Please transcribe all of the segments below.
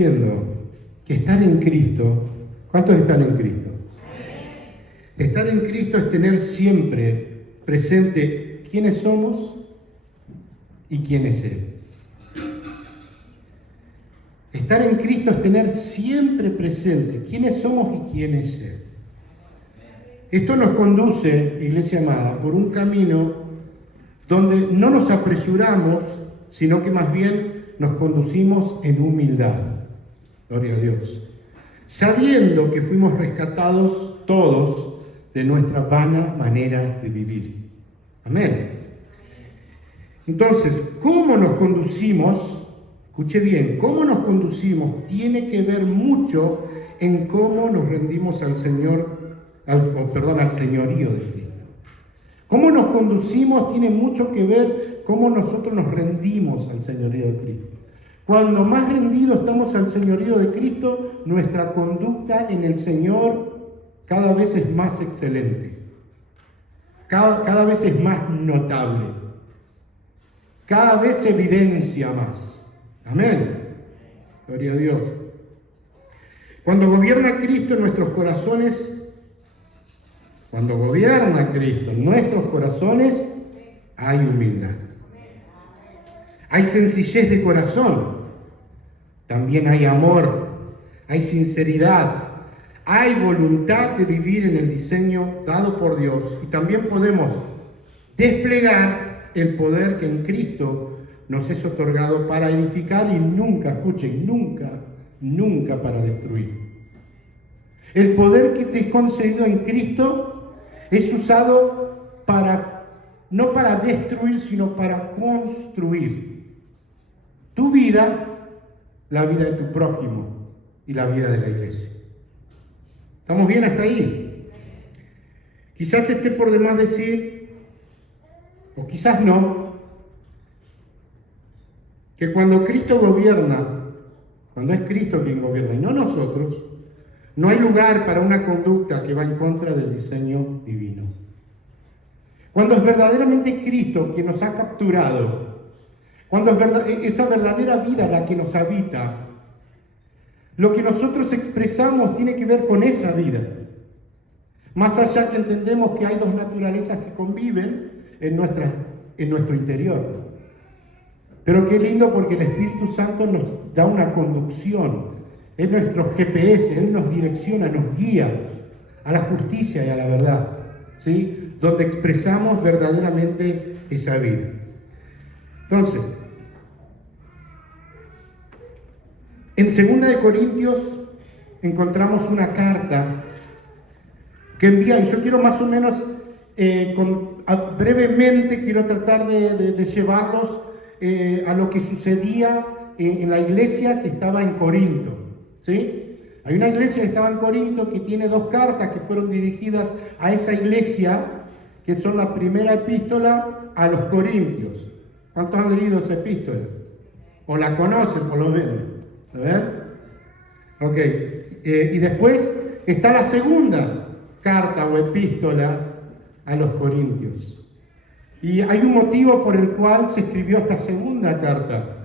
diciendo que estar en Cristo, ¿cuántos están en Cristo? Estar en Cristo es tener siempre presente quiénes somos y quién es Él. Estar en Cristo es tener siempre presente quiénes somos y quién es Él. Esto nos conduce, iglesia amada, por un camino donde no nos apresuramos, sino que más bien nos conducimos en humildad. Gloria a Dios. Sabiendo que fuimos rescatados todos de nuestra vana manera de vivir. Amén. Entonces, ¿cómo nos conducimos? Escuche bien, cómo nos conducimos tiene que ver mucho en cómo nos rendimos al Señor, al señorío de Cristo. Cómo nos conducimos tiene mucho que ver cómo nosotros nos rendimos al señorío de Cristo. Cuando más rendidos estamos al señorío de Cristo, nuestra conducta en el Señor cada vez es más excelente, cada vez es más notable, cada vez se evidencia más. Amén. Gloria a Dios. Cuando gobierna Cristo en nuestros corazones, hay humildad. Hay sencillez de corazón. También hay amor. Hay sinceridad. Hay voluntad de vivir en el diseño dado por Dios. Y también podemos desplegar el poder que en Cristo nos es otorgado para edificar y nunca, escuchen, nunca para destruir. El poder que te es concedido en Cristo es usado no para destruir, sino para construir tu vida, la vida de tu prójimo y la vida de la iglesia. ¿Estamos bien hasta ahí? Quizás esté por demás decir, o quizás no, que cuando Cristo gobierna, cuando es Cristo quien gobierna y no nosotros, no hay lugar para una conducta que va en contra del diseño divino. Cuando es verdaderamente Cristo quien nos ha capturado, cuando es esa verdadera vida la que nos habita, lo que nosotros expresamos tiene que ver con esa vida. Más allá que entendemos que hay dos naturalezas que conviven en nuestro interior. Pero qué lindo porque el Espíritu Santo nos da una conducción. Es nuestro GPS, Él nos direcciona, nos guía a la justicia y a la verdad, ¿sí? Donde expresamos verdaderamente esa vida. Entonces, en 2 Corintios encontramos una carta que envía, y yo quiero más o menos, brevemente, quiero tratar de llevarlos a lo que sucedía en la iglesia que estaba en Corinto. ¿Sí? Hay una iglesia que estaba en Corinto que tiene dos cartas que fueron dirigidas a esa iglesia, que son la primera epístola a los Corintios. ¿Cuántos han leído esa epístola? O la conocen por lo menos. A ver. Ok. Y después está la segunda carta o epístola a los Corintios. Y hay un motivo por el cual se escribió esta segunda carta.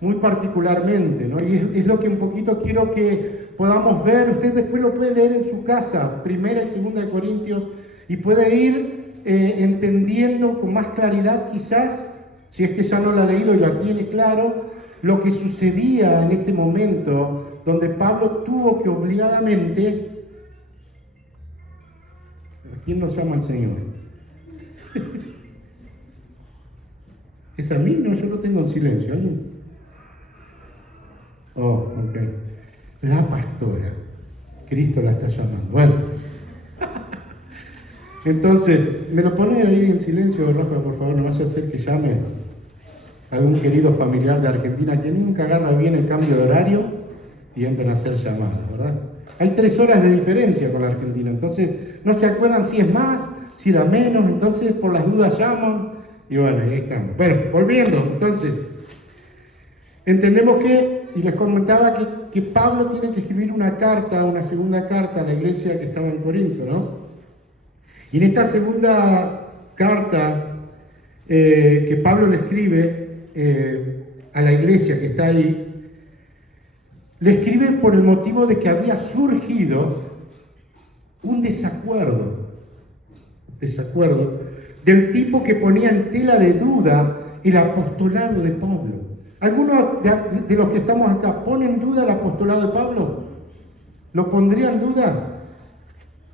Muy particularmente, ¿no? Y es lo que un poquito quiero que podamos ver. Usted después lo puede leer en su casa, 1 y 2 Corintios, y puede ir entendiendo con más claridad, quizás, si es que ya no lo ha leído y lo tiene claro, lo que sucedía en este momento, donde Pablo tuvo que obligadamente... ¿A quién nos llama el Señor? ¿Es a mí? No, yo lo tengo en silencio. ¿Alguien? Oh, ok. La pastora. Cristo la está llamando. Bueno. Entonces, ¿me lo pone ahí en silencio, Rafa, por favor? No vaya a ser que llame a algún querido familiar de Argentina que nunca agarra bien el cambio de horario y entran a hacer llamadas, ¿verdad? Hay 3 horas de diferencia con la Argentina, entonces no se acuerdan si es más, si era menos, entonces por las dudas llaman y bueno, ahí estamos. Bueno, volviendo, entonces, entendemos que, y les comentaba que Pablo tiene que escribir una segunda carta a la iglesia que estaba en Corinto, ¿no? Y en esta segunda carta que Pablo le escribe a la iglesia que está ahí, Le escribe por el motivo de que había surgido un desacuerdo del tipo que ponía en tela de duda el apostolado de Pablo. ¿Algunos de los que estamos acá ponen en duda el apostolado de Pablo? ¿Lo pondría en duda?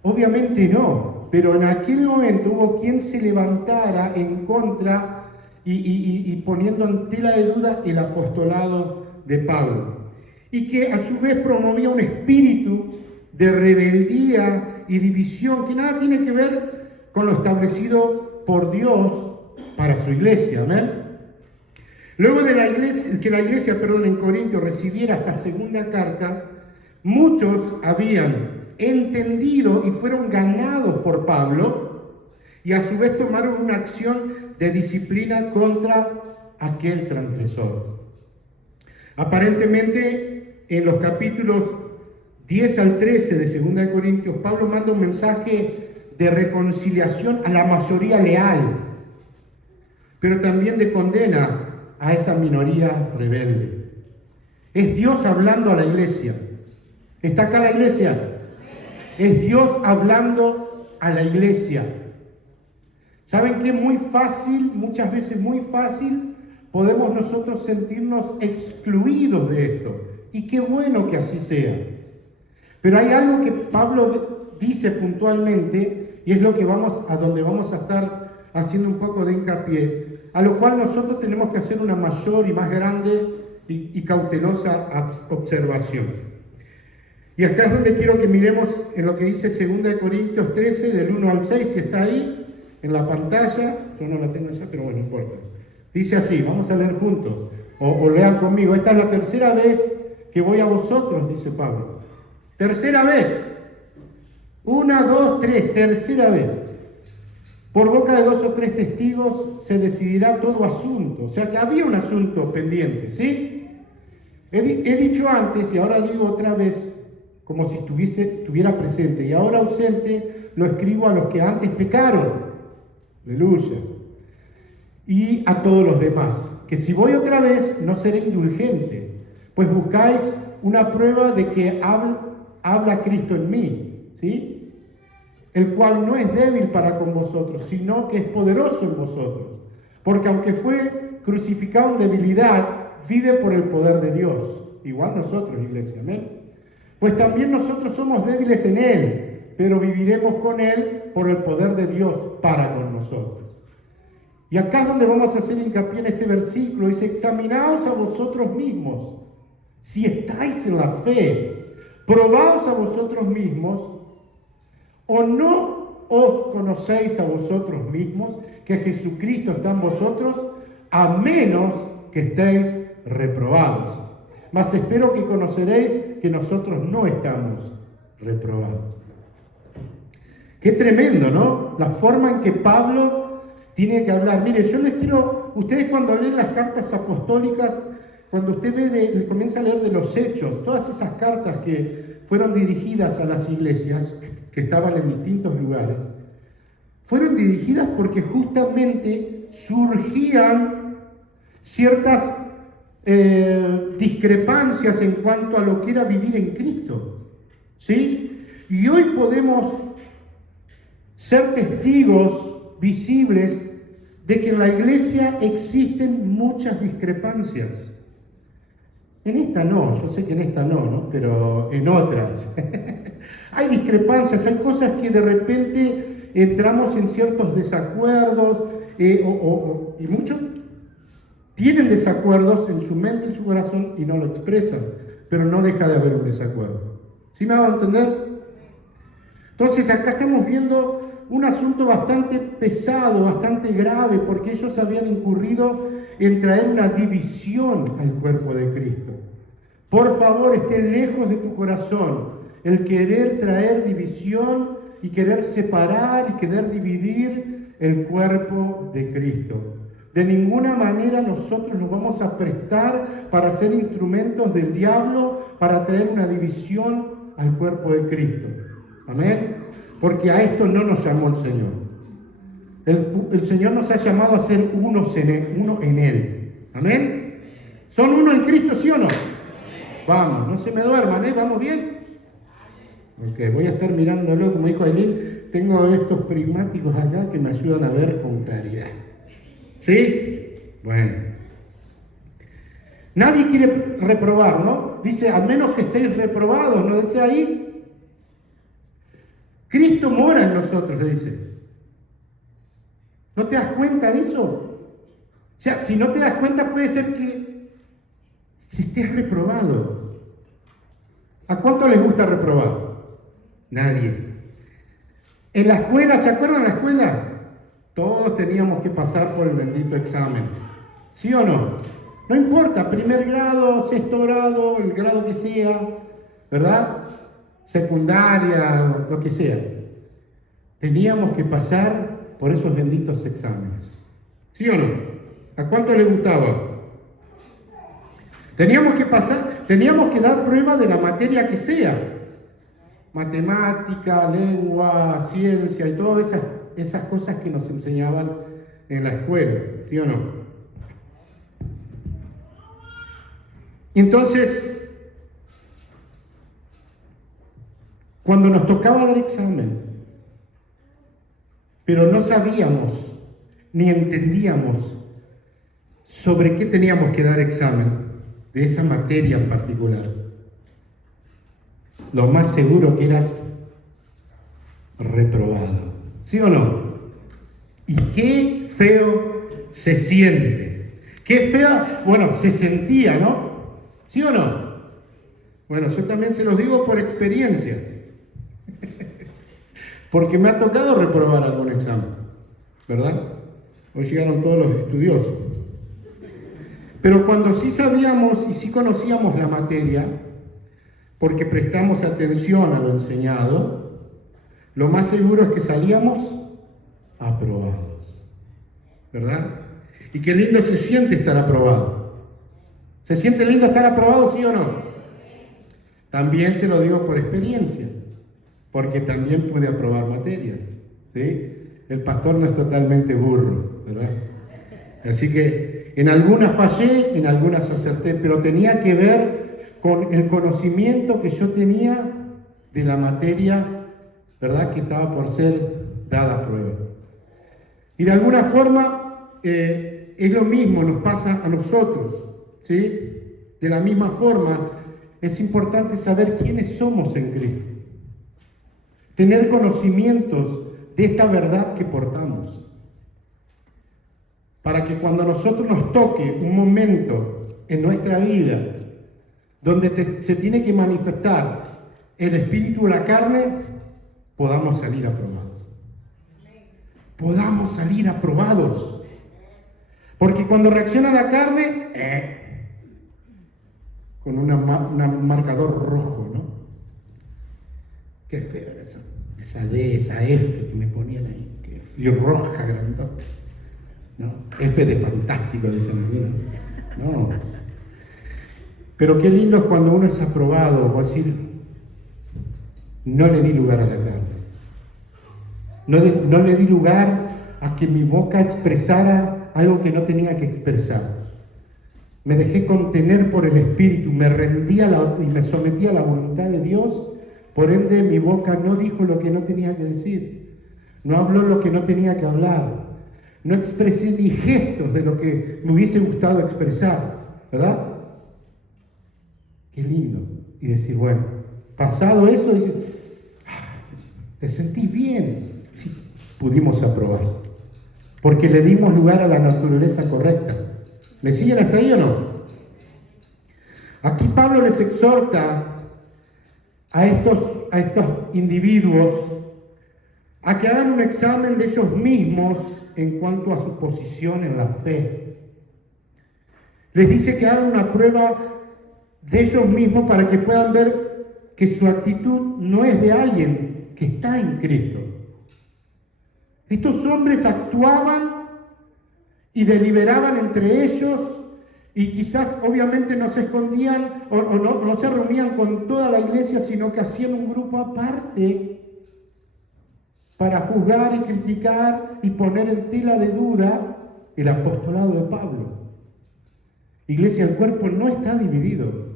Obviamente no, pero en aquel momento hubo quien se levantara en contra y poniendo en tela de duda el apostolado de Pablo. Y que a su vez promovía un espíritu de rebeldía y división que nada tiene que ver con lo establecido por Dios para su iglesia. Amén. Luego de que la iglesia en Corinto recibiera esta segunda carta, muchos habían entendido y fueron ganados por Pablo y a su vez tomaron una acción de disciplina contra aquel transgresor. Aparentemente, en los capítulos 10 al 13 de 2 Corintios, Pablo manda un mensaje de reconciliación a la mayoría leal, pero también de condena a esa minoría rebelde. Es Dios hablando a la iglesia. ¿Está acá la iglesia? Es Dios hablando a la iglesia. ¿Saben qué? Muy fácil, muchas veces muy fácil, podemos nosotros sentirnos excluidos de esto. Y qué bueno que así sea. Pero hay algo que Pablo dice puntualmente, y es lo que a donde vamos a estar haciendo un poco de hincapié, a lo cual nosotros tenemos que hacer una mayor y más grande y cautelosa observación. Y acá es donde quiero que miremos en lo que dice 2 Corintios 13, del 1 al 6, si está ahí, en la pantalla. Yo no la tengo ya, pero bueno, no importa. Dice así, vamos a leer juntos, o lean conmigo. Esta es la tercera vez que voy a vosotros, dice Pablo. Tercera vez. 1, 2, 3, tercera vez. Por boca de 2 o 3 testigos se decidirá todo asunto. O sea que había un asunto pendiente, ¿sí? He dicho antes y ahora digo otra vez, como si estuviera presente, y ahora ausente, lo escribo a los que antes pecaron. Aleluya. Y a todos los demás, que si voy otra vez no seré indulgente, pues buscáis una prueba de que habla Cristo en mí, ¿sí? El cual no es débil para con vosotros, sino que es poderoso en vosotros. Porque aunque fue crucificado en debilidad, vive por el poder de Dios. Igual nosotros, iglesia, amén. Pues también nosotros somos débiles en Él, pero viviremos con Él por el poder de Dios para con nosotros. Y acá es donde vamos a hacer hincapié en este versículo. Dice, examinaos a vosotros mismos, si estáis en la fe, probaos a vosotros mismos, ¿o no os conocéis a vosotros mismos que Jesucristo está en vosotros, a menos que estéis reprobados? Mas espero que conoceréis que nosotros no estamos reprobados. Qué tremendo, ¿no? La forma en que Pablo tiene que hablar. Mire, yo les quiero, ustedes cuando leen las cartas apostólicas, cuando usted comienza a leer de los hechos, todas esas cartas que fueron dirigidas a las iglesias, que estaban en distintos lugares, fueron dirigidas porque justamente surgían ciertas discrepancias en cuanto a lo que era vivir en Cristo, ¿sí? Y hoy podemos ser testigos visibles de que en la iglesia existen muchas discrepancias. En esta no, yo sé que en esta no, pero en otras. Hay discrepancias, hay cosas que de repente entramos en ciertos desacuerdos, y muchos tienen desacuerdos en su mente, en su corazón, y no lo expresan, pero no deja de haber un desacuerdo. ¿Sí me hago entender? Entonces acá estamos viendo un asunto bastante pesado, bastante grave, porque ellos habían incurrido en traer una división al cuerpo de Cristo. Por favor, esté lejos de tu corazón el querer traer división y querer separar y querer dividir el cuerpo de Cristo. De ninguna manera nosotros nos vamos a prestar para ser instrumentos del diablo, para traer una división al cuerpo de Cristo. Amén. Porque a esto no nos llamó el Señor. El Señor nos ha llamado a ser uno en Él. Amén. ¿Son uno en Cristo, sí o no? Vamos, no se me duerman, ¿vamos bien? Ok, voy a estar mirándolo, como dijo Aileen, tengo estos prismáticos acá que me ayudan a ver con claridad. ¿Sí? Bueno. Nadie quiere reprobar, ¿no? Dice, a menos que estéis reprobados, ¿no dice ahí? Cristo mora en nosotros, le dice. ¿No te das cuenta de eso? O sea, si no te das cuenta puede ser que estés reprobado. ¿A cuánto les gusta reprobar? Nadie. En la escuela, ¿se acuerdan de la escuela? Todos teníamos que pasar por el bendito examen. ¿Sí o no? No importa, primer grado, sexto grado, el grado que sea, ¿verdad? Secundaria, lo que sea. Teníamos que pasar por esos benditos exámenes. ¿Sí o no? ¿A cuánto les gustaba? Teníamos que pasar, teníamos que dar prueba de la materia que sea. Matemática, lengua, ciencia y todas esas cosas que nos enseñaban en la escuela, ¿sí o no? Entonces, cuando nos tocaba dar examen, pero no sabíamos ni entendíamos sobre qué teníamos que dar examen de esa materia en particular, lo más seguro que eras reprobado. ¿Sí o no? Y qué feo se siente. Qué feo, bueno, se sentía, ¿no? ¿Sí o no? Bueno, yo también se los digo por experiencia. Porque me ha tocado reprobar algún examen, ¿verdad? Hoy llegaron todos los estudiosos. Pero cuando sí sabíamos y sí conocíamos la materia, porque prestamos atención a lo enseñado, lo más seguro es que salíamos aprobados, ¿verdad? Y qué lindo se siente estar aprobado. ¿Se siente lindo estar aprobado, sí o no? También se lo digo por experiencia, porque también puede aprobar materias, ¿sí? El pastor no es totalmente burro, ¿verdad? Así que en algunas fallé, en algunas acerté, pero tenía que ver con el conocimiento que yo tenía de la materia, ¿verdad?, que estaba por ser dada a prueba. Y de alguna forma es lo mismo, nos pasa a nosotros, ¿sí? De la misma forma, es importante saber quiénes somos en Cristo. Tener conocimientos de esta verdad que portamos. Para que cuando a nosotros nos toque un momento en nuestra vida donde se tiene que manifestar el espíritu de la carne, podamos salir aprobados. Podamos salir aprobados. Porque cuando reacciona la carne, con un marcador rojo, ¿no? Qué feo esa D, esa F que me ponían ahí, y roja grandota, ¿no? F de fantástico, dicen algunos. No. Pero qué lindo es cuando uno es aprobado, o decir, no le di lugar a la carne. No le di lugar a que mi boca expresara algo que no tenía que expresar. Me dejé contener por el Espíritu, me rendí y me sometí a la voluntad de Dios. Por ende, mi boca no dijo lo que no tenía que decir. No habló lo que no tenía que hablar. No expresé ni gestos de lo que me hubiese gustado expresar. ¿Verdad? Qué lindo. Y decir, bueno, pasado eso, decir, ¿te sentís bien? Sí, pudimos aprobar. Porque le dimos lugar a la naturaleza correcta. ¿Me siguen hasta ahí o no? Aquí Pablo les exhorta a estos individuos a que hagan un examen de ellos mismos en cuanto a su posición en la fe. Les dice que hagan una prueba de ellos mismos para que puedan ver que su actitud no es de alguien que está en Cristo. Estos hombres actuaban y deliberaban entre ellos y quizás obviamente no se escondían o no se reunían con toda la iglesia, sino que hacían un grupo aparte para juzgar y criticar y poner en tela de duda el apostolado de Pablo. Iglesia, el cuerpo no está dividido.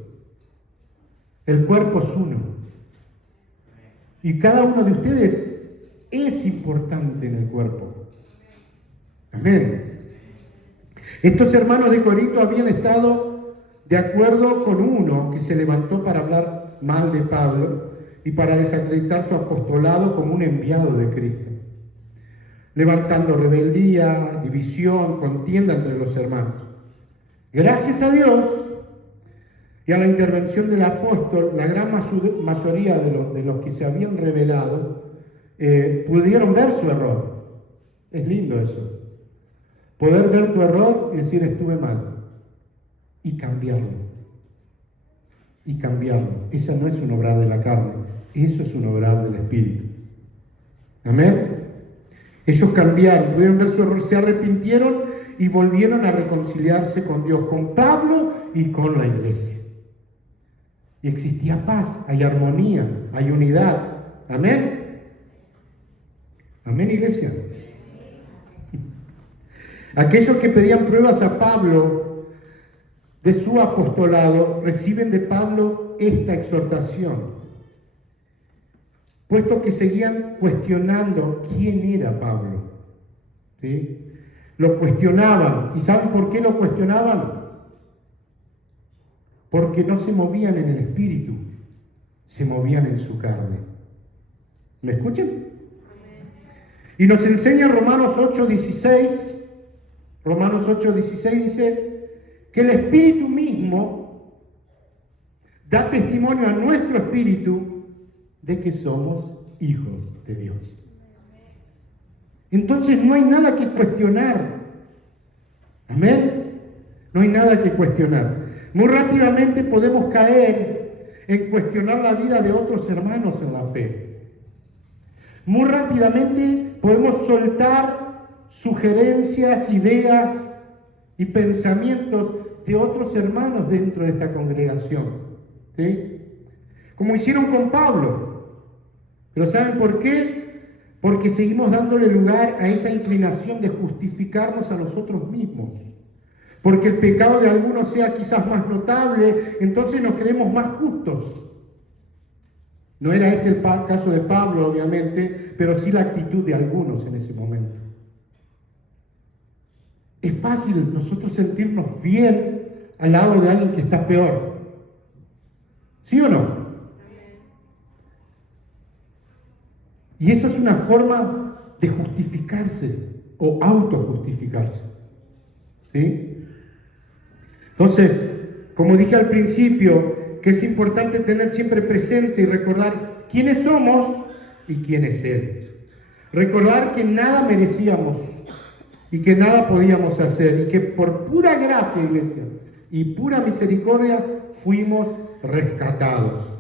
El cuerpo es uno. Y cada uno de ustedes es importante en el cuerpo. Amén. Estos hermanos de Corinto habían estado de acuerdo con uno que se levantó para hablar mal de Pablo y para desacreditar su apostolado como un enviado de Cristo, levantando rebeldía, división, contienda entre los hermanos. Gracias a Dios y a la intervención del apóstol, la gran mayoría de los que se habían rebelado pudieron ver su error. Es lindo eso. Poder ver tu error y decir estuve mal. Y cambiarlo. Y cambiarlo. Esa no es un obrar de la carne. Eso es un obrar del Espíritu. Amén. Ellos cambiaron, pudieron ver su error, se arrepintieron y volvieron a reconciliarse con Dios, con Pablo y con la iglesia. Y existía paz, hay armonía, hay unidad. Amén. Amén, iglesia. Aquellos que pedían pruebas a Pablo de su apostolado reciben de Pablo esta exhortación, puesto que seguían cuestionando quién era Pablo. ¿Sí? Lo cuestionaban. ¿Y saben por qué lo cuestionaban? Porque no se movían en el espíritu, se movían en su carne. ¿Me escuchan? Y nos enseña Romanos 8:16. Romanos 8:16 dice que el Espíritu mismo da testimonio a nuestro espíritu de que somos hijos de Dios. Entonces no hay nada que cuestionar. Amén. No hay nada que cuestionar. Muy rápidamente podemos caer en cuestionar la vida de otros hermanos en la fe. Muy rápidamente podemos soltar sugerencias, ideas y pensamientos de otros hermanos dentro de esta congregación. ¿Sí? Como hicieron con Pablo. ¿Pero saben por qué? Porque seguimos dándole lugar a esa inclinación de justificarnos a nosotros mismos. Porque el pecado de algunos sea quizás más notable, entonces nos creemos más justos. No era este el caso de Pablo, obviamente, pero sí la actitud de algunos en ese momento. Es fácil nosotros sentirnos bien al lado de alguien que está peor. ¿Sí o no? Y esa es una forma de justificarse o autojustificarse. ¿Sí? Entonces, como dije al principio, que es importante tener siempre presente y recordar quiénes somos y quién es Él. Recordar que nada merecíamos y que nada podíamos hacer y que por pura gracia, iglesia, y pura misericordia fuimos rescatados.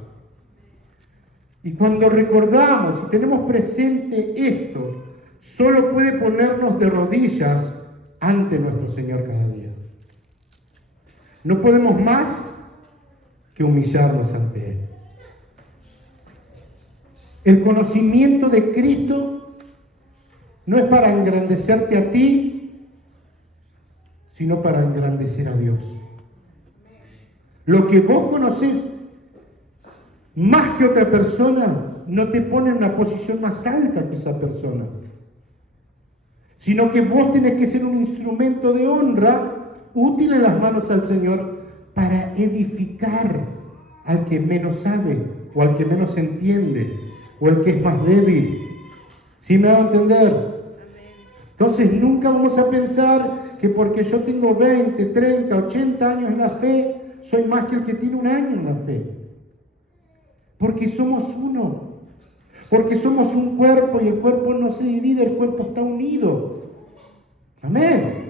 Y cuando recordamos y tenemos presente esto, solo puede ponernos de rodillas ante nuestro Señor cada día. No podemos más que humillarnos ante Él. El conocimiento de Cristo no es para engrandecerte a ti, sino para engrandecer a Dios. Lo que vos conocés más que otra persona no te pone en una posición más alta que esa persona, sino que vos tenés que ser un instrumento de honra útil en las manos al Señor para edificar al que menos sabe o al que menos entiende o el que es más débil. ¿Sí me hago entender? Entonces nunca vamos a pensar que porque yo tengo 20, 30, 80 años en la fe, soy más que el que tiene un año en la fe. Porque somos uno. Porque somos un cuerpo y el cuerpo no se divide, el cuerpo está unido. Amén.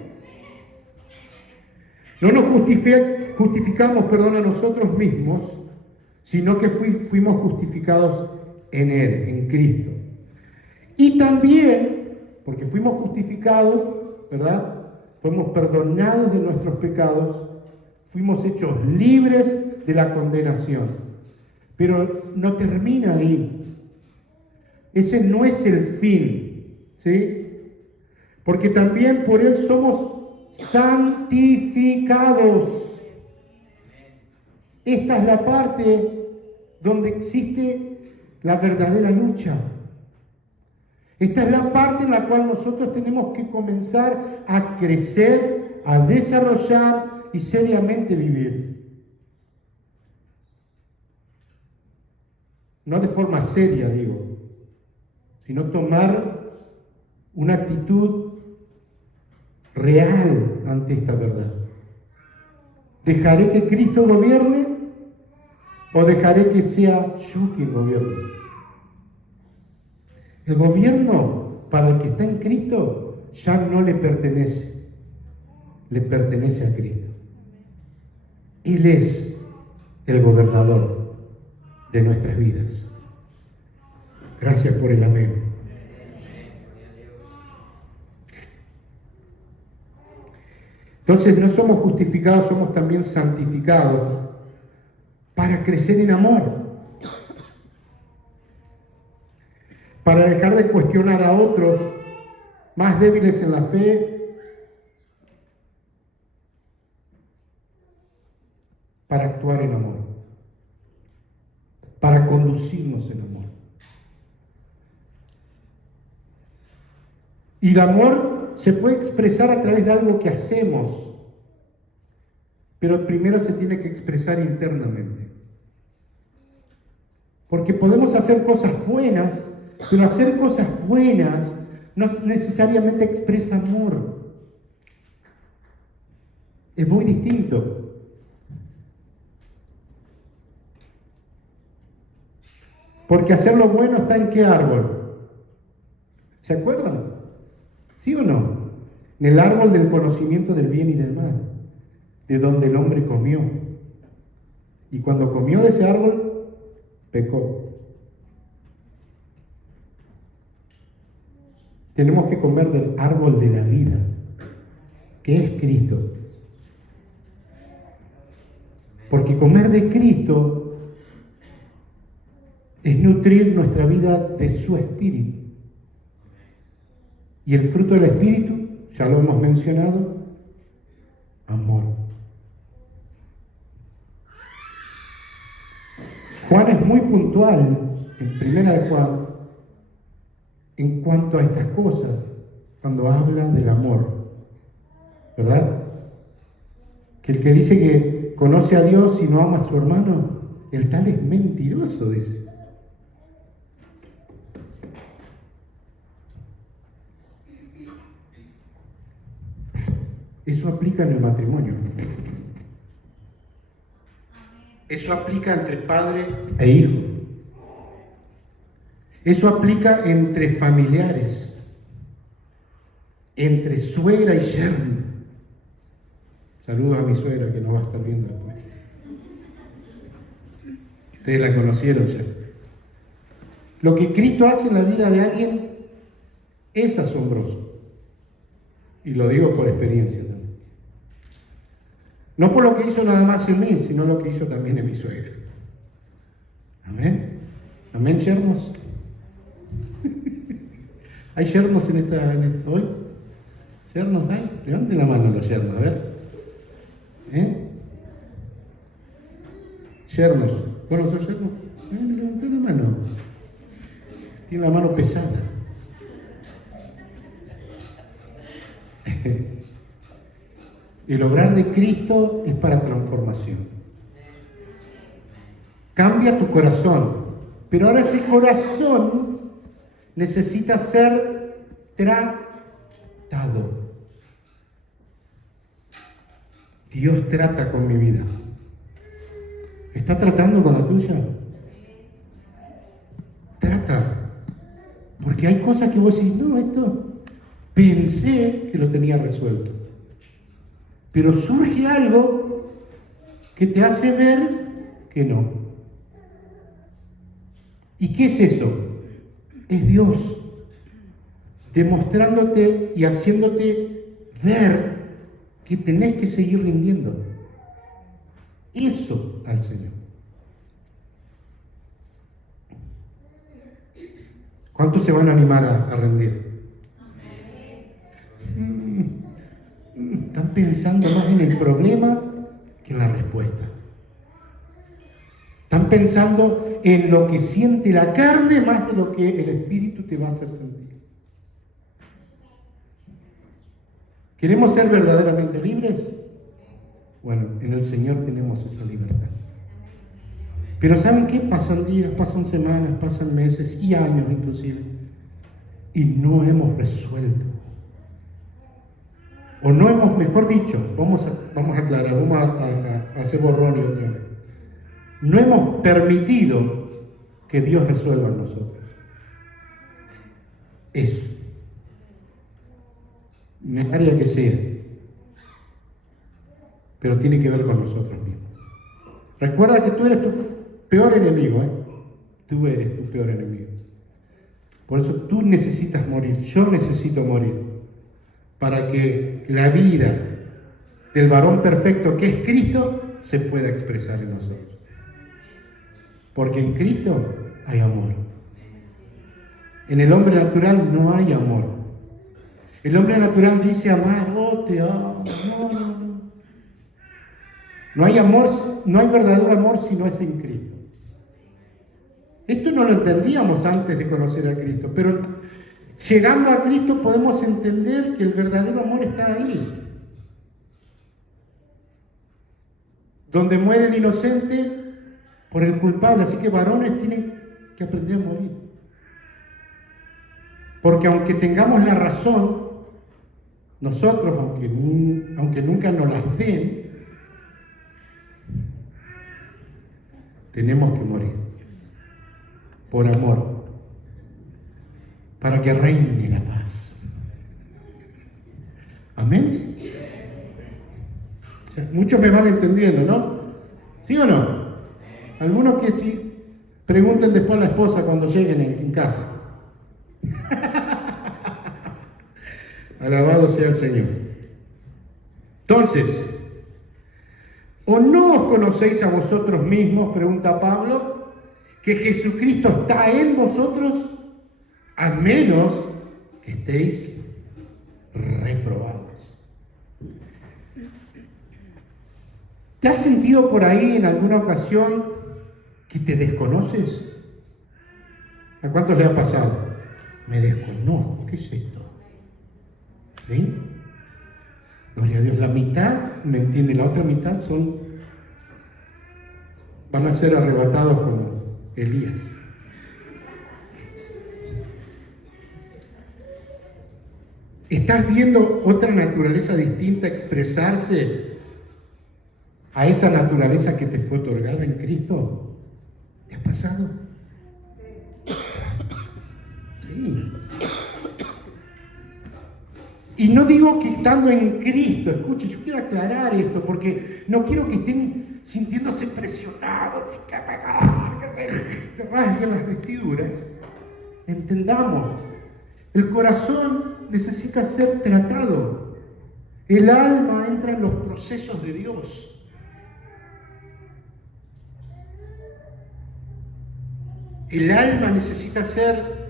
No nos justificamos a nosotros mismos, sino que fuimos justificados en Él, en Cristo. Y también, porque fuimos justificados, ¿verdad? Fuimos perdonados de nuestros pecados, fuimos hechos libres de la condenación. Pero no termina ahí. Ese no es el fin, ¿sí? Porque también por Él somos santificados. Esta es la parte donde existe la verdadera lucha. Esta es la parte en la cual nosotros tenemos que comenzar a crecer, a desarrollar y seriamente vivir. No de forma seria, digo, sino tomar una actitud real ante esta verdad. ¿Dejaré que Cristo gobierne o dejaré que sea yo quien gobierne? El gobierno para el que está en Cristo ya no le pertenece a Cristo. Él es el gobernador de nuestras vidas. Gracias por el amén. Entonces no somos justificados, somos también santificados para crecer en amor, para dejar de cuestionar a otros más débiles en la fe, para actuar en amor, para conducirnos en amor. Y el amor se puede expresar a través de algo que hacemos, pero primero se tiene que expresar internamente. Porque podemos hacer cosas buenas, pero hacer cosas buenas no necesariamente expresa amor. Es muy distinto. Porque hacer lo bueno está en qué árbol. ¿Se acuerdan? ¿Sí o no? En el árbol del conocimiento del bien y del mal, de donde el hombre comió. Y cuando comió de ese árbol, pecó. Tenemos que comer del árbol de la vida, que es Cristo. Porque comer de Cristo es nutrir nuestra vida de su Espíritu. Y el fruto del Espíritu, ya lo hemos mencionado, amor. Juan es muy puntual en Primera de Juan en cuanto a estas cosas, cuando habla del amor, ¿verdad? Que el que dice que conoce a Dios y no ama a su hermano, el tal es mentiroso, dice. Eso aplica en el matrimonio. Eso aplica entre padre e hijo. Eso aplica entre familiares, entre suegra y yerno. Saludos a mi suegra que nos va a estar viendo después. Ustedes la conocieron ya. Lo que Cristo hace en la vida de alguien es asombroso. Y lo digo por experiencia también. No por lo que hizo nada más en mí, sino lo que hizo también en mi suegra. Amén. Amén, yernos. ¿Hay yernos en esto hoy? ¿Yernos hay? Levanten la mano los yernos, a ver. Yernos. ¿Bueno, otros yernos? Levanten la mano. Tiene la mano pesada. El obrar de Cristo es para transformación. Cambia tu corazón, pero ahora ese corazón necesita ser tratado. Dios trata con mi vida. ¿Está tratando con la tuya? Trata. Porque hay cosas que vos decís, no, esto pensé que lo tenía resuelto. Pero surge algo que te hace ver que no. ¿Y qué es eso? Es Dios demostrándote y haciéndote ver que tenés que seguir rindiendo. Eso al Señor. ¿Cuántos se van a animar a rendir? Están pensando más en el problema que en la respuesta. Están pensando en lo que siente la carne más de lo que el Espíritu te va a hacer sentir. ¿Queremos ser verdaderamente libres? Bueno, en el Señor tenemos esa libertad. Pero ¿saben qué? Pasan días, pasan semanas, pasan meses y años inclusive, y no hemos resuelto. O no hemos, mejor dicho, vamos a aclarar, vamos a hacer borrón y otra vez. No hemos permitido que Dios resuelva en nosotros. Eso. En el área que sea. Pero tiene que ver con nosotros mismos. Recuerda que tú eres tu peor enemigo, ¿eh? Tú eres tu peor enemigo. Por eso tú necesitas morir, yo necesito morir, para que la vida del varón perfecto que es Cristo se pueda expresar en nosotros. Porque en Cristo hay amor. En el hombre natural no hay amor. El hombre natural dice amar, oh te amo, no. No hay amor, no hay verdadero amor si no es en Cristo. Esto no lo entendíamos antes de conocer a Cristo, pero llegando a Cristo podemos entender que el verdadero amor está ahí. Donde muere el inocente por el culpable. Así que varones tienen que aprender a morir. Porque aunque tengamos la razón, nosotros, aunque nunca nos las den, tenemos que morir. Por amor. Para que reine la paz. Amén. O sea, muchos me van entendiendo, ¿no? ¿Sí o no? Algunos que sí pregunten después a la esposa cuando lleguen en casa. Alabado sea el Señor. Entonces, ¿o no os conocéis a vosotros mismos, pregunta Pablo, que Jesucristo está en vosotros, a menos que estéis reprobados? ¿Te has sentido por ahí en alguna ocasión que te desconoces? ¿A cuántos le ha pasado? Me desconozco, ¿qué es esto? ¿Sí? Gloria a Dios, la mitad me entiende, la otra mitad van a ser arrebatados como Elías. ¿Estás viendo otra naturaleza distinta expresarse a esa naturaleza que te fue otorgada en Cristo? ¿Te ha pasado? Sí. Y no digo que estando en Cristo, escuche, yo quiero aclarar esto, porque no quiero que estén sintiéndose presionados, que se rasguen las vestiduras. Entendamos, el corazón necesita ser tratado. El alma entra en los procesos de Dios. El alma necesita ser...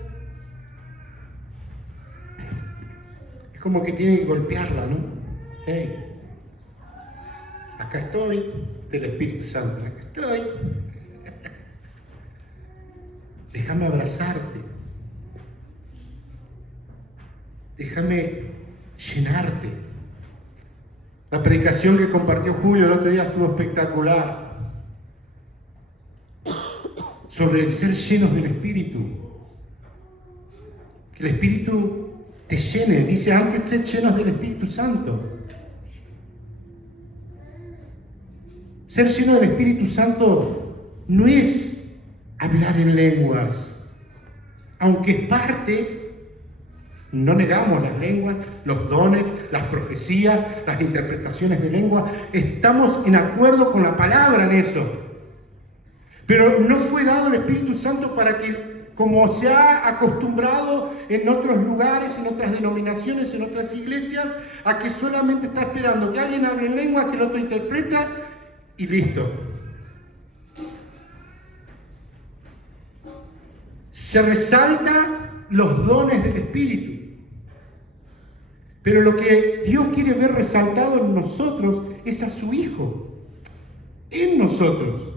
Es como que tiene que golpearla, ¿no? Hey, acá estoy, del Espíritu Santo, acá estoy. Déjame abrazarte. Déjame llenarte. La predicación que compartió Julio el otro día estuvo espectacular. Sobre el ser llenos del Espíritu. Que el Espíritu te llene. Dice, antes sed llenos del Espíritu Santo. Ser lleno del Espíritu Santo no es hablar en lenguas. Aunque es parte, no negamos las lenguas, los dones, las profecías, las interpretaciones de lengua. Estamos en acuerdo con la palabra en eso. Pero no fue dado el Espíritu Santo para que, como se ha acostumbrado en otros lugares, en otras denominaciones, en otras iglesias, a que solamente está esperando que alguien hable en lenguas, que el otro interpreta y listo. Se resalta los dones del Espíritu. Pero lo que Dios quiere ver resaltado en nosotros es a su Hijo, en nosotros.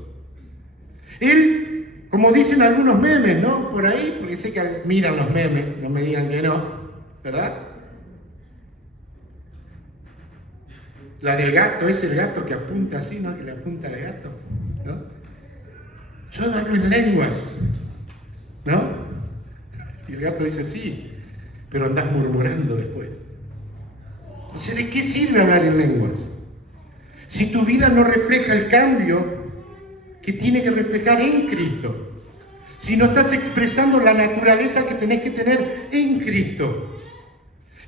Él, Como dicen algunos memes, ¿no? Por ahí, porque sé que miran los memes, no me digan que no, ¿verdad? La del gato, es el gato que apunta así, ¿no? Que le apunta al gato, ¿no? Yo hablo en lenguas, ¿no? Y el gato dice, sí, pero andás murmurando después. Dice, ¿de qué sirve hablar en lenguas? Si tu vida no refleja el cambio que tiene que reflejar en Cristo. Si no estás expresando la naturaleza que tenés que tener en Cristo.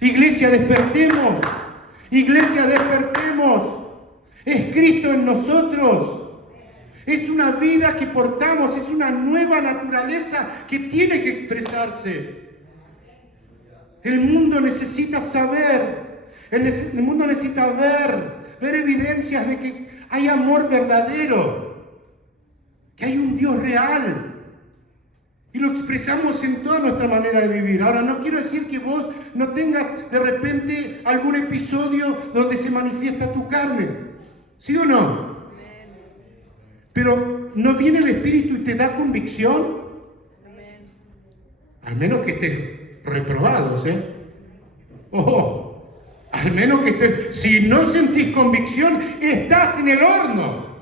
Iglesia, despertemos. Iglesia, despertemos. Es Cristo en nosotros. Es una vida que portamos, es una nueva naturaleza que tiene que expresarse. El mundo necesita saber, el mundo necesita ver evidencias de que hay amor verdadero, que hay un Dios real. Y lo expresamos en toda nuestra manera de vivir. Ahora, no quiero decir que vos no tengas de repente algún episodio donde se manifiesta tu carne. ¿Sí o no? Pero ¿no viene el Espíritu y te da convicción? Al menos que estés reprobados, ¿eh? Ojo, al menos que estés... Si no sentís convicción, estás en el horno.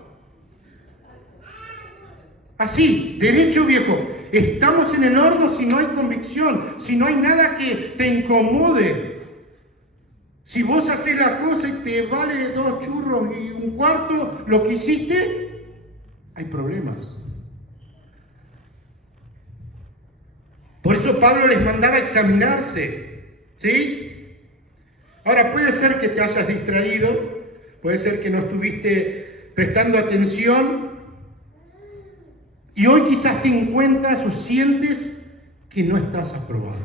Así, derecho viejo. Estamos en el horno si no hay convicción, si no hay nada que te incomode. Si vos haces la cosa y te vale 2 churros y 1/4 lo que hiciste, hay problemas. Por eso Pablo les mandaba examinarse, ¿sí? Ahora, puede ser que te hayas distraído, puede ser que no estuviste prestando atención, y hoy quizás te encuentras o sientes que no estás aprobado.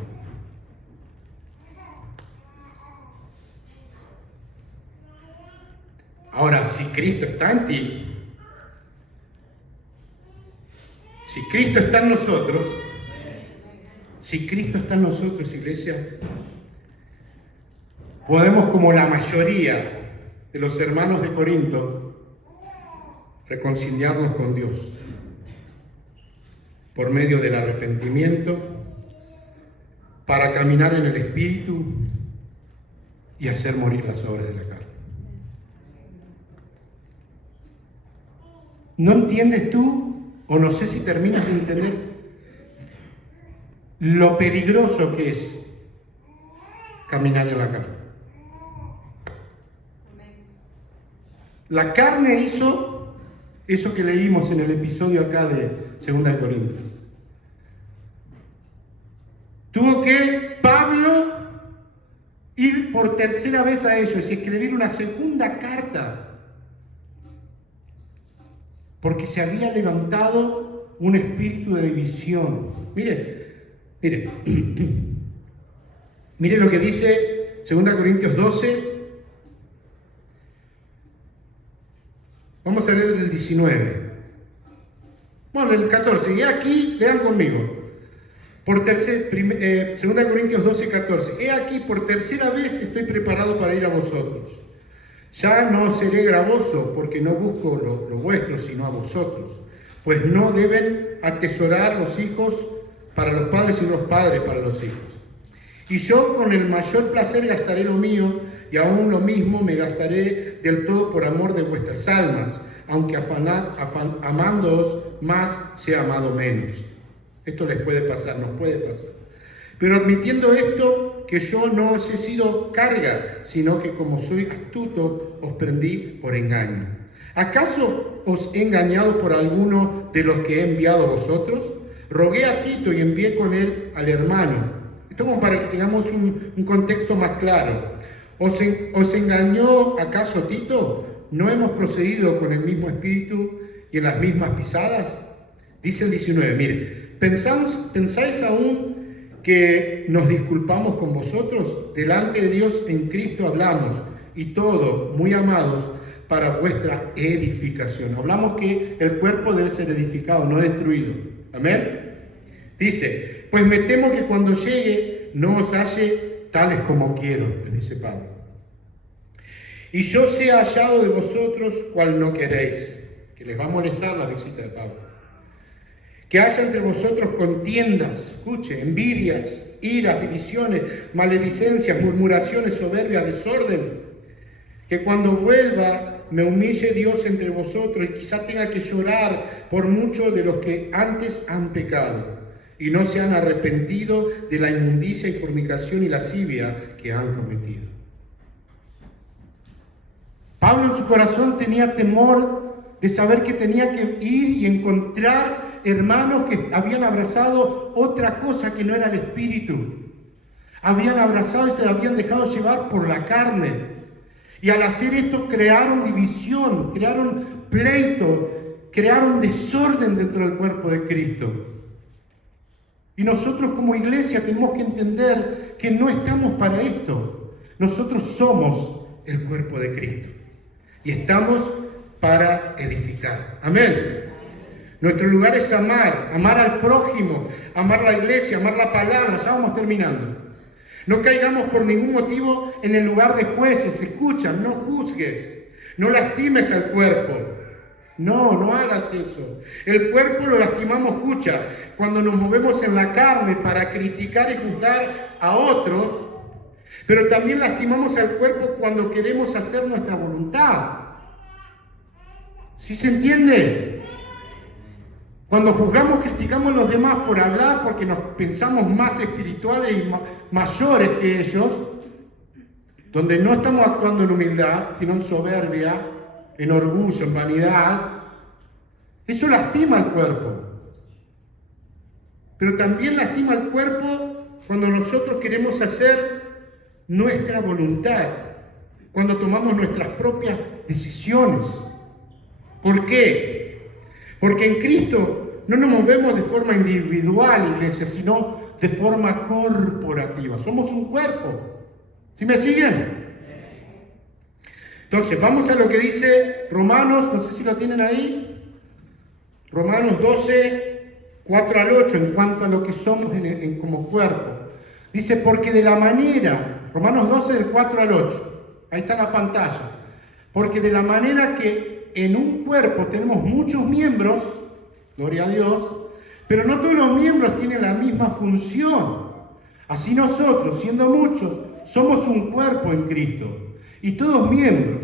Ahora, si Cristo está en ti, si Cristo está en nosotros, iglesia, podemos, como la mayoría de los hermanos de Corinto, reconciliarnos con Dios por medio del arrepentimiento, para caminar en el Espíritu y hacer morir las obras de la carne. ¿No entiendes tú, o no sé si terminas de entender, lo peligroso que es caminar en la carne? La carne hizo eso que leímos en el episodio acá de 2 Corintios. Tuvo que Pablo ir por tercera vez a ellos y escribir una segunda carta, porque se había levantado un espíritu de división. Mire lo que dice 2 Corintios 12. Vamos a leer el 19. Bueno, el 14. Y aquí, lean conmigo. 2 Corintios 12, 14. He aquí, por tercera vez estoy preparado para ir a vosotros. Ya no seré gravoso, porque no busco lo vuestro, sino a vosotros. Pues no deben atesorar los hijos para los padres, sino los padres para los hijos. Y yo con el mayor placer gastaré lo mío, y aún lo mismo me gastaré del todo por amor de vuestras almas, aunque amándoos más sea amado menos. Esto les puede pasar, nos puede pasar. Pero admitiendo esto, que yo no os he sido carga, sino que como soy astuto, os prendí por engaño. ¿Acaso os he engañado por alguno de los que he enviado a vosotros? Rogué a Tito y envié con él al hermano. Esto como para que tengamos un contexto más claro. ¿Os engañó acaso Tito? ¿No hemos procedido con el mismo espíritu y en las mismas pisadas? Dice el 19, mire, ¿pensáis aún que nos disculpamos con vosotros? Delante de Dios en Cristo hablamos, y todo, muy amados, para vuestra edificación. Hablamos que el cuerpo debe ser edificado, no destruido. Amén. Dice, pues me temo que cuando llegue no os halle tales como quiero, les dice Pablo. Y yo sea hallado de vosotros cual no queréis, que les va a molestar la visita de Pablo. Que haya entre vosotros contiendas, escuche, envidias, iras, divisiones, maledicencias, murmuraciones, soberbias, desorden. Que cuando vuelva me humille Dios entre vosotros y quizá tenga que llorar por muchos de los que antes han pecado y no se han arrepentido de la inmundicia y fornicación y lascivia que han cometido. Pablo en su corazón tenía temor de saber que tenía que ir y encontrar hermanos que habían abrazado otra cosa que no era el Espíritu. Habían abrazado y se habían dejado llevar por la carne. Y al hacer esto crearon división, crearon pleito, crearon desorden dentro del cuerpo de Cristo. Y nosotros como iglesia tenemos que entender que no estamos para esto. Nosotros somos el cuerpo de Cristo. Y estamos para edificar. Amén. Nuestro lugar es amar al prójimo, amar la iglesia, amar la palabra. Ya vamos terminando. No caigamos por ningún motivo en el lugar de jueces. Escucha, no juzgues, no lastimes al cuerpo. No hagas eso. El cuerpo lo lastimamos, escucha, cuando nos movemos en la carne para criticar y juzgar a otros, pero también lastimamos al cuerpo cuando queremos hacer nuestra voluntad. ¿Sí se entiende? Cuando juzgamos, criticamos a los demás por hablar, porque nos pensamos más espirituales y mayores que ellos, donde no estamos actuando en humildad, sino en soberbia, en orgullo, en vanidad, eso lastima al cuerpo. Pero también lastima al cuerpo cuando nosotros queremos hacer nuestra voluntad, cuando tomamos nuestras propias decisiones. ¿Por qué? Porque en Cristo no nos movemos de forma individual, iglesia, sino de forma corporativa. Somos un cuerpo. ¿Sí me siguen? Entonces, vamos a lo que dice Romanos, no sé si lo tienen ahí. Romanos 12, 4 al 8, en cuanto a lo que somos como cuerpo. Dice, porque de la manera, Romanos 12, del 4 al 8, ahí está la pantalla. Porque de la manera que en un cuerpo tenemos muchos miembros, gloria a Dios, pero no todos los miembros tienen la misma función. Así nosotros, siendo muchos, somos un cuerpo en Cristo, y todos miembros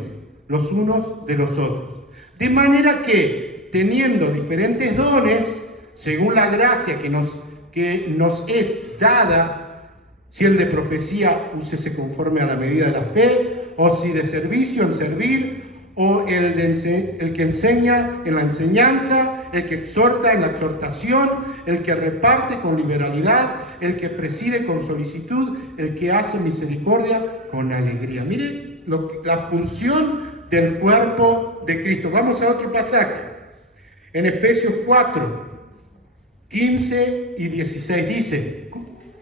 los unos de los otros. De manera que, teniendo diferentes dones, según la gracia que nos es dada, si el de profecía, úsese conforme a la medida de la fe, o si de servicio, en servir, o el que enseña en la enseñanza, el que exhorta en la exhortación, el que reparte con liberalidad, el que preside con solicitud, el que hace misericordia con alegría. Mire la función del cuerpo de Cristo. Vamos a otro pasaje. En Efesios 4, 15 y 16 dice,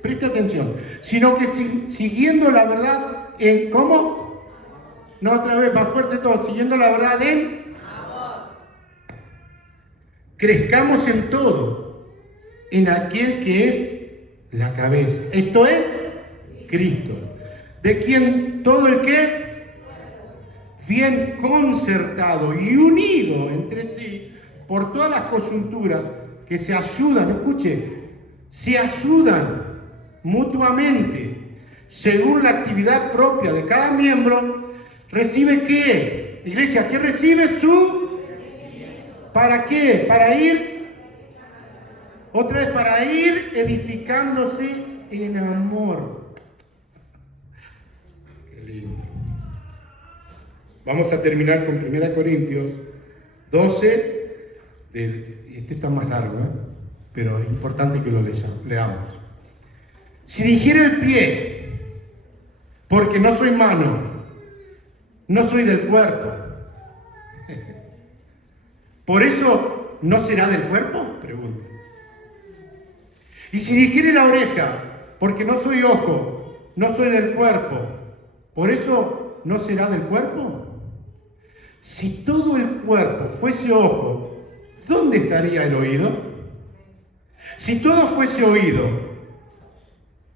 presta atención, sino que siguiendo la verdad en, ¿cómo? No, otra vez, más fuerte todo, siguiendo la verdad en amor. Crezcamos en todo, en aquel que es la cabeza. Esto es Cristo, de quien todo el que bien concertado y unido entre sí por todas las coyunturas que se ayudan, escuche, se ayudan mutuamente según la actividad propia de cada miembro. ¿Recibe qué? Iglesia, ¿qué recibe su? ¿Para qué? Para ir, otra vez, para ir edificándose en amor. Qué lindo. Vamos a terminar con 1 Corintios 12. Este está más largo, pero es importante que lo leamos. Si dijera el pie, porque no soy mano, no soy del cuerpo, ¿por eso no será del cuerpo? Pregunto. Y si dijere la oreja, porque no soy ojo, no soy del cuerpo, ¿por eso no será del cuerpo? Si todo el cuerpo fuese ojo, ¿dónde estaría el oído? Si todo fuese oído,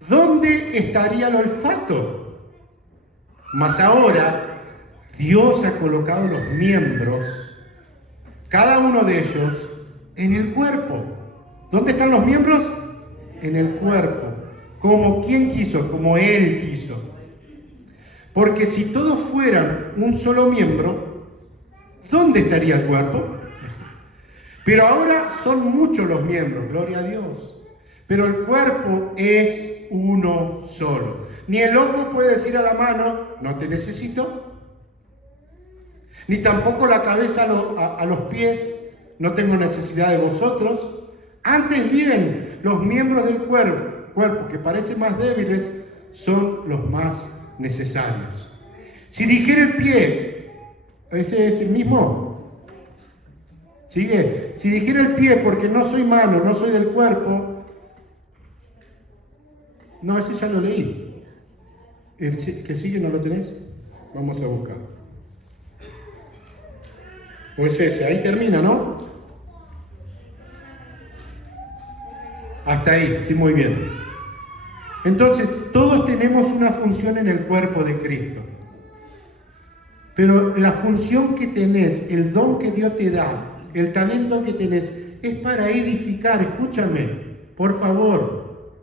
¿dónde estaría el olfato? Mas ahora Dios ha colocado los miembros, cada uno de ellos, en el cuerpo, ¿Dónde están los miembros? En el cuerpo. Como quien quiso, como Él quiso. Porque si todos fueran un solo miembro, ¿dónde estaría el cuerpo? Pero ahora son muchos los miembros, gloria a Dios. Pero el cuerpo es uno solo. Ni el ojo puede decir a la mano, no te necesito. Ni tampoco la cabeza a los pies, no tengo necesidad de vosotros. Antes bien, los miembros del cuerpo que parecen más débiles son los más necesarios. Si dijera el pie, ¿ese es el mismo? ¿Sigue? Si dijera el pie, porque no soy mano, no soy del cuerpo. No, ese ya lo leí. ¿El que sigue no lo tenés? Vamos a buscar. O es ese, ahí termina, ¿no? Hasta ahí, sí, muy bien. Entonces, todos tenemos una función en el cuerpo de Cristo. Pero la función que tenés, el don que Dios te da, el talento que tenés, es para edificar. Escúchame, por favor.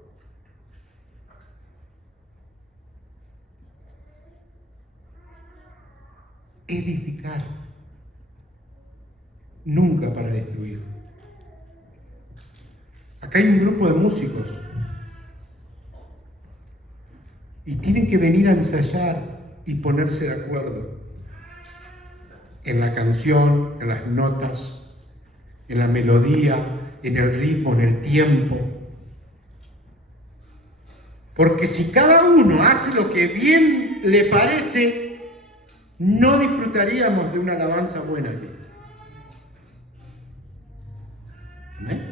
Edificar. Nunca para destruir. Acá hay un grupo de músicos y tienen que venir a ensayar y ponerse de acuerdo en la canción, en las notas, en la melodía, en el ritmo, en el tiempo. Porque si cada uno hace lo que bien le parece, no disfrutaríamos de una alabanza buena aquí. ¿Amén?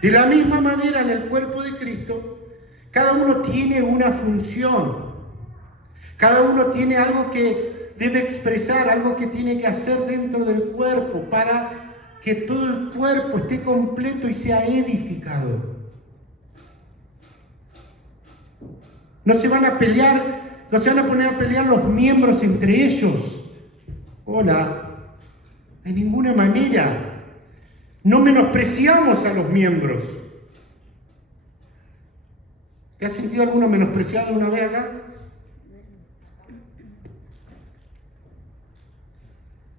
De la misma manera, en el cuerpo de Cristo, cada uno tiene una función. Cada uno tiene algo que debe expresar, algo que tiene que hacer dentro del cuerpo para que todo el cuerpo esté completo y sea edificado. No se van a pelear, no se van a poner a pelear los miembros entre ellos. Hola, de ninguna manera. No menospreciamos a los miembros. ¿Te has sentido alguno menospreciado una vez acá?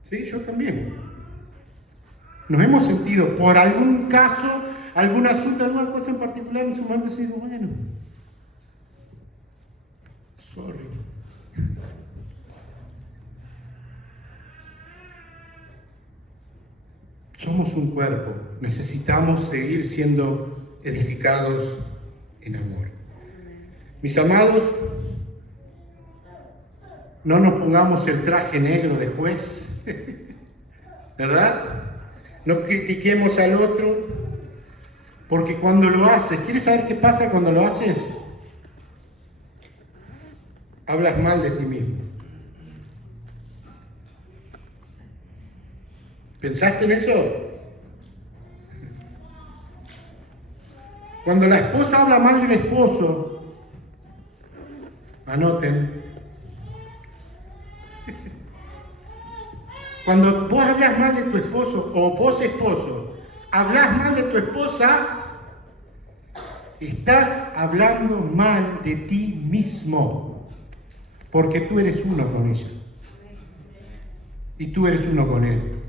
Sí, yo también. Nos hemos sentido por algún caso, algún asunto, alguna cosa en particular, en su momento se digo, bueno, sorry. Somos un cuerpo, necesitamos seguir siendo edificados en amor. Mis amados, no nos pongamos el traje negro de juez, ¿verdad? No critiquemos al otro, porque cuando lo haces, ¿quieres saber qué pasa cuando lo haces? Hablas mal de ti mismo. ¿Pensaste en eso? Cuando la esposa habla mal del esposo, anoten. Cuando vos hablas mal de tu esposo, o vos esposo, hablas mal de tu esposa, estás hablando mal de ti mismo, porque tú eres uno con ella. Y tú eres uno con él.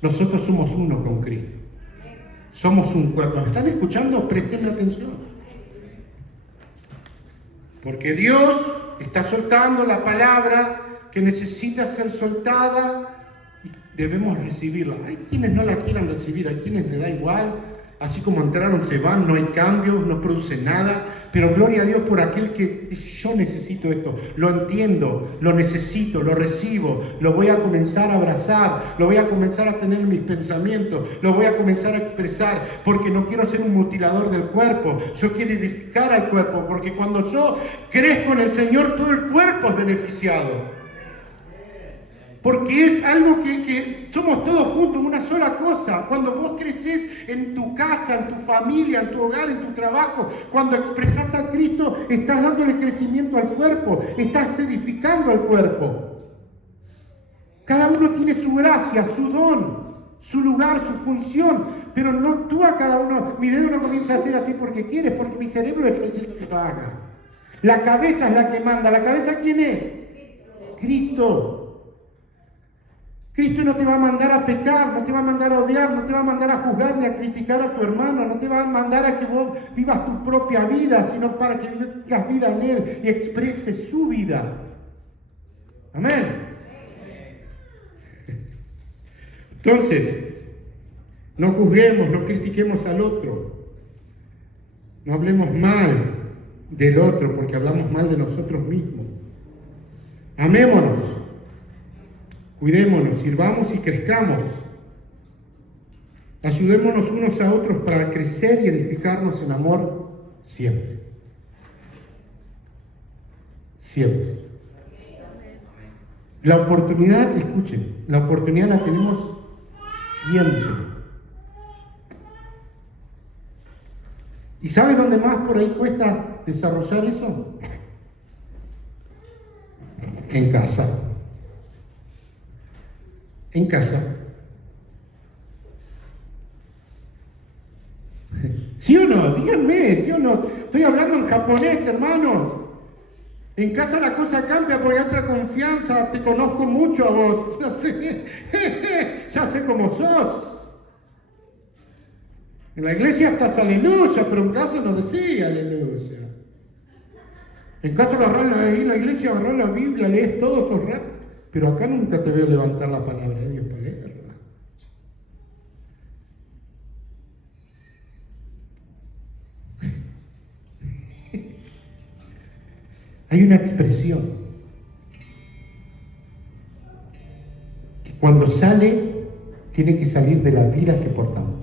Nosotros somos uno con Cristo. Somos un cuerpo. ¿Me están escuchando? Presten atención. Porque Dios está soltando la palabra que necesita ser soltada y debemos recibirla. Hay quienes no la quieran recibir, hay quienes le da igual. Así como entraron, se van, no hay cambios, no producen nada. Pero gloria a Dios por aquel que dice, yo necesito esto, lo entiendo, lo necesito, lo recibo, lo voy a comenzar a abrazar, lo voy a comenzar a tener en mis pensamientos, lo voy a comenzar a expresar, porque no quiero ser un mutilador del cuerpo, yo quiero edificar al cuerpo, porque cuando yo crezco en el Señor, todo el cuerpo es beneficiado. Porque es algo que somos todos juntos, una sola cosa. Cuando vos creces en tu casa, en tu familia, en tu hogar, en tu trabajo, cuando expresás a Cristo, estás dándole crecimiento al cuerpo, estás edificando al cuerpo. Cada uno tiene su gracia, su don, su lugar, su función, pero no actúa cada uno. Mi dedo no comienza a hacer así porque quiere, porque mi cerebro le está diciendo que lo haga. La cabeza es la que manda. ¿La cabeza quién es? Cristo. Cristo no te va a mandar a pecar, no te va a mandar a odiar, no te va a mandar a juzgar ni a criticar a tu hermano, no te va a mandar a que vos vivas tu propia vida, sino para que vivas vida en Él y expreses su vida. Amén. Entonces, no juzguemos, no critiquemos al otro, no hablemos mal del otro porque hablamos mal de nosotros mismos. Amémonos, cuidémonos, sirvamos y crezcamos. Ayudémonos unos a otros para crecer y edificarnos en amor siempre. Siempre. La oportunidad, escuchen, la oportunidad la tenemos siempre. ¿Y sabes dónde más por ahí cuesta desarrollar eso? En casa. En casa. ¿Sí o no? Díganme, ¿sí o no? Estoy hablando en japonés, hermanos. En casa la cosa cambia porque hay otra confianza. Te conozco mucho a vos. Ya sé, ya sé cómo sos. En la iglesia estás aleluya, pero en casa no decía aleluya. En casa agarrás ahí, en la iglesia agarrás la Biblia, lees todo, sos rápido. Pero acá nunca te veo levantar la palabra de Dios para leerla. Hay una expresión que cuando sale, tiene que salir de la vida que portamos.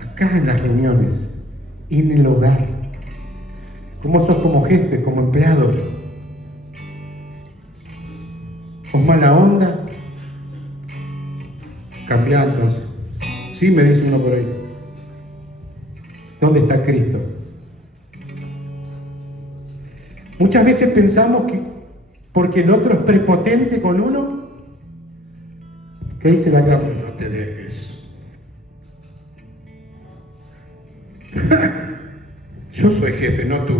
Acá en las reuniones, en el hogar, ¿cómo sos como jefe, como empleado? ¿Con mala onda? Cambiantes. Sí, me dice uno por ahí. ¿Dónde está Cristo? Muchas veces pensamos que porque el otro es prepotente con uno, ¿qué dice la carne? No te dejes. Yo soy jefe, no tú.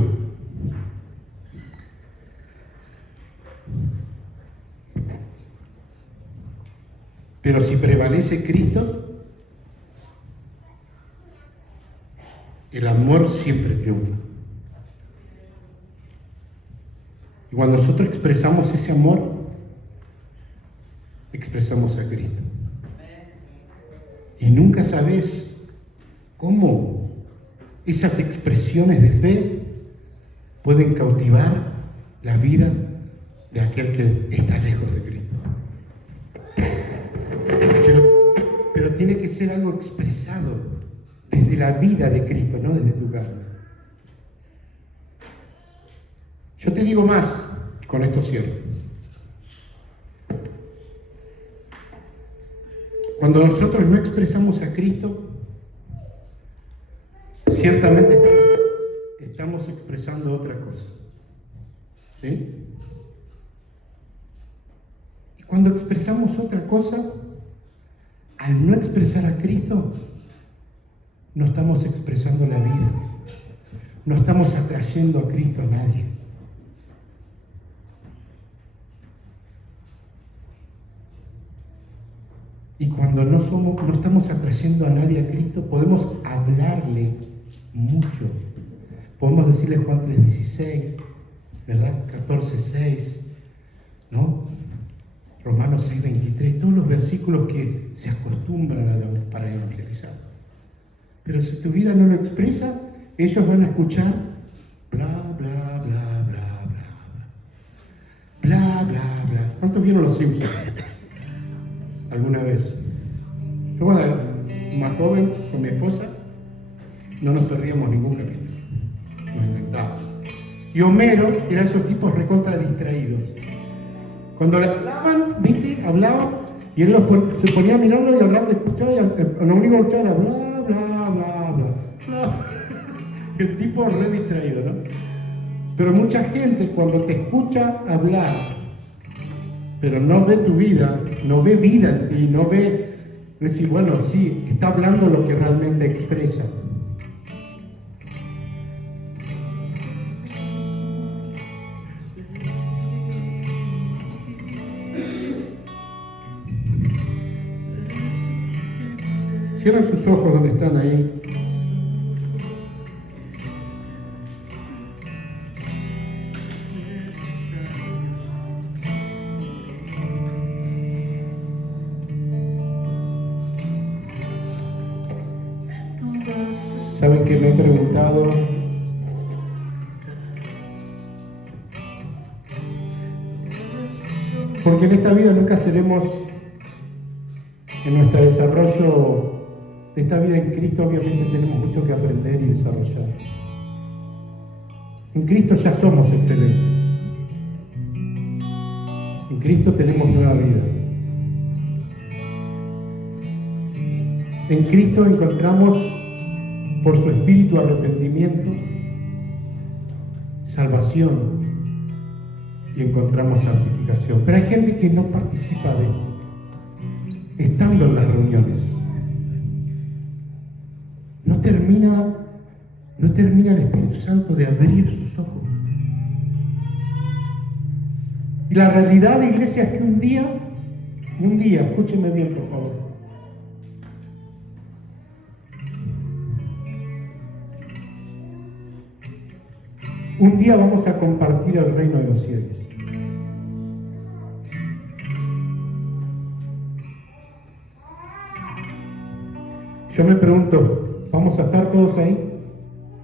Pero si prevalece Cristo, el amor siempre triunfa. Y cuando nosotros expresamos ese amor, expresamos a Cristo. Y nunca sabes cómo esas expresiones de fe pueden cautivar la vida de aquel que está lejos de Cristo. Pero tiene que ser algo expresado desde la vida de Cristo, no desde tu carne. Yo te digo más, con esto cierro. Cuando nosotros no expresamos a Cristo, ciertamente estamos expresando otra cosa. ¿Sí? Y cuando expresamos otra cosa, al no expresar a Cristo, no estamos expresando la vida. No estamos atrayendo a Cristo a nadie. Y cuando no estamos atrayendo a nadie a Cristo, podemos hablarle mucho. Podemos decirle Juan 3:16, ¿verdad? 14:6, ¿no? Romanos 6:23, todos los versículos que se acostumbran para evangelizar. Pero si tu vida no lo expresa, ellos van a escuchar bla, bla, bla, bla, bla, bla, bla, bla. ¿Cuántos vieron los Simpsons alguna vez? Yo cuando era más joven, con mi esposa, no nos perdíamos ningún capítulo. Nos encantaba. Y Homero era esos tipos recontra distraídos. Cuando le hablaban, ¿viste? Hablaban, y él se ponía a mirarlo y hablando, escuchaba, y lo único que escuchaba era bla, bla, bla, bla, bla. El tipo re distraído, ¿no? Pero mucha gente cuando te escucha hablar, pero no ve tu vida, no ve vida en ti, no ve Decir, bueno, sí, está hablando lo que realmente expresa. Cierren sus ojos donde están ahí. ¿Saben que me he preguntado? Porque en esta vida nunca seremos, en nuestro desarrollo de esta vida en Cristo, obviamente tenemos mucho que aprender y desarrollar. En Cristo ya somos excelentes. En Cristo tenemos nueva vida. En Cristo encontramos por su espíritu arrepentimiento, salvación y encontramos santificación. Pero hay gente que no participa de esto, estando en las reuniones. No termina el Espíritu Santo de abrir sus ojos. Y la realidad de iglesia es que un día, escúchenme bien por favor, un día vamos a compartir el reino de los cielos. Yo me pregunto, ¿vamos a estar todos ahí?